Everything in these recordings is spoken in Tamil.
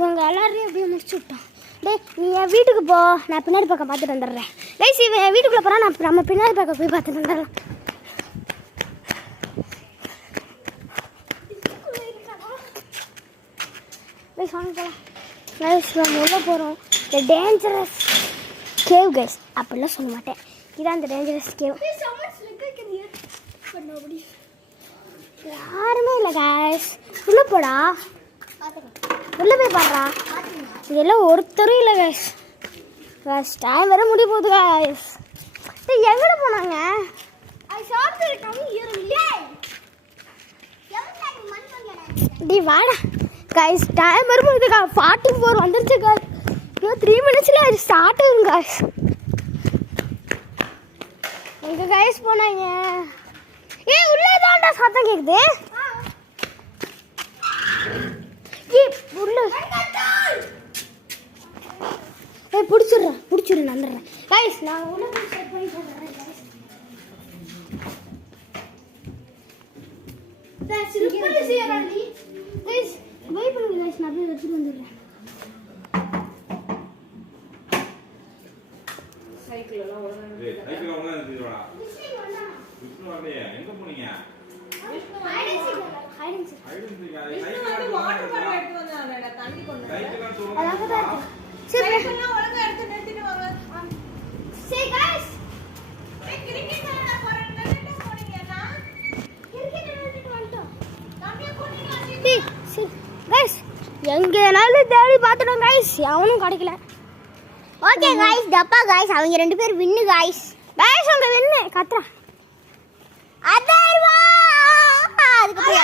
இவங்க எல்லாரையும் அப்படியே முடிச்சு விட்டோம். டே நீ என் வீட்டுக்கு போ, நான் பின்னாடி பக்கம் பார்த்துட்டு வந்துடுறேன். கைஸ் இவன் என் வீட்டுக்குள்ளே போகிறான், நான் நம்ம பின்னாடி பக்கம் போய் பார்த்துட்டு வந்துடலாம். கைஸ் வாங்க போகலாம். கைஸ் நம்ம உள்ளே போகிறோம். இந்த டேஞ்சரஸ் கேவ் கைஸ், அப்படிலாம் சொல்ல மாட்டேன், இதான் அந்த டேஞ்சரஸ் கேவ். யாருமே இல்லை கைஸ், உள்ளே போடா, உள்ளே போய் பாடுறா. இதெல்லாம் ஒருத்தரும் இல்லை கைஸ். கைஸ் டைம் வேறு முடிய போகுது கைஸ். எங்கே போனாங்க? டி வாடா கைஸ், டைம் வேறு முடியுது. 44 வந்துருச்சு கைஸ். இன்னும் 3 மினிட்ஸில் அது ஸ்டார்ட் ஆகும் கைஸ். எங்கே கைஸ் போனாங்க? உள்ளே தான்டா சத்தம் கேட்குது. பிடிச்சிடுறேன் வந்துடுறேன் கைஸ். நான் உள்ள போய் சொல்கிறேன் கைஸ். வெயிட் பண்ணுங்க கைஸ், நான் போய் எடுத்துட்டு வந்துடுறேன். சைக்கிள் எல்லாம் எங்க போனீங்க? எங்கனாலும் தேடி பார்த்துட்டோம் கைஸ், அவனும் கிடைக்கல. ஓகே கைஸ், டப்பா கைஸ், அவங்க 2 பேர் வின்னு கைஸ். கைஸ் அவங்க வின்னு கத்துறா. அதர்வா அதுக்கு போய்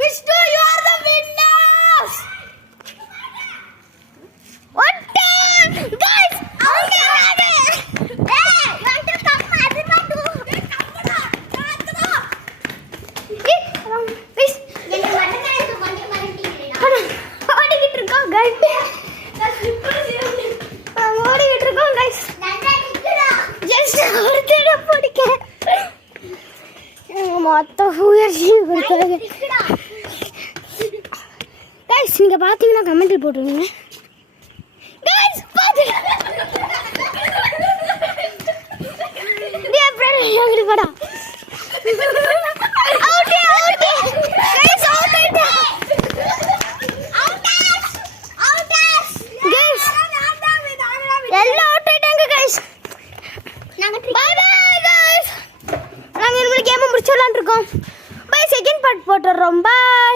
Vishnu you are the winners. ஒட்டே கைஸ் அவங்க ஆடு. ஏய் வாண்ட் டு கம் அது மாட்டு. கம்முடா காத்துடா. கைஸ் என்ன மடக்கறதுக்கு கொஞ்சம் மறந்துட்டீங்களா? ஓடிக்கிட்டு இருக்கோம் கைஸ். நான் ஸ்லிப்பர் சேவ் ஓடிக்கிட்டு இருக்கோம் கைஸ். நல்லா நிக்குடா. ஜஸ்ட் ஒருத்தர பிடிக்க மொத்த முயற்சி கொடுத்தாங்க கைஸ். நீங்க பாத்தீங்கன்னா கமெண்ட் போட்டுருங்க கைஸ். பாத்து டேய் பிரதர் எங்க போடா.